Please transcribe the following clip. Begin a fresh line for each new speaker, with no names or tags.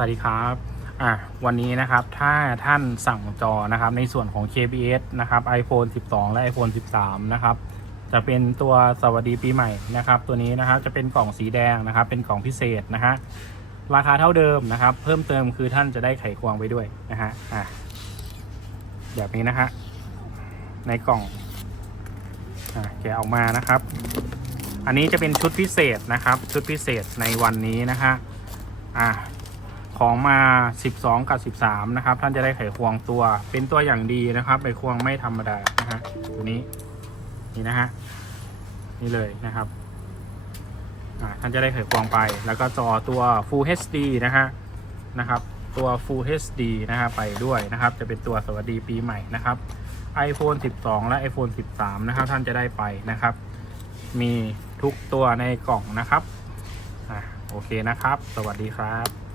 สวัสดีครับอะวันนี้นะครับถ้าท่านสั่งจอนะครับในส่วนของ KBS นะครับ iPhone 12 และ iPhone 13 นะครับ จะเป็นตัวสวัสดีปีใหม่นะครับ ตัวนี้นะครับจะเป็นกล่องสีแดงนะครับ เป็นกล่องพิเศษนะฮะราคาเท่าเดิมนะครับ เพิ่มเติมคือท่านจะได้ไขควงไปด้วยนะฮะอะแบบนี้นะฮะในกล่องอะแกะออกมานะครับ อันนี้จะเป็นชุดพิเศษนะครับ ชุดพิเศษในวันนี้นะฮะอะ ของมา 12 กับ 13 นะครับ ท่านจะได้ไขควงตัว เป็นตัวอย่างดีนะครับไขควงไม่ธรรมดานะฮะตัวนี้นี่นะฮะนี่เลยนะครับท่านจะได้ไขควงไป แล้วก็จอตัว Full HD นะฮะนะครับ ตัว Full HD นะฮะไปด้วยนะครับ จะเป็นตัวสวัสดีปีใหม่นะครับ iPhone 12 และ iPhone 13 นะครับ ท่านจะได้ไปนะครับ มีทุกตัวในกล่องนะครับอ่าโอเคนะครับ สวัสดีครับ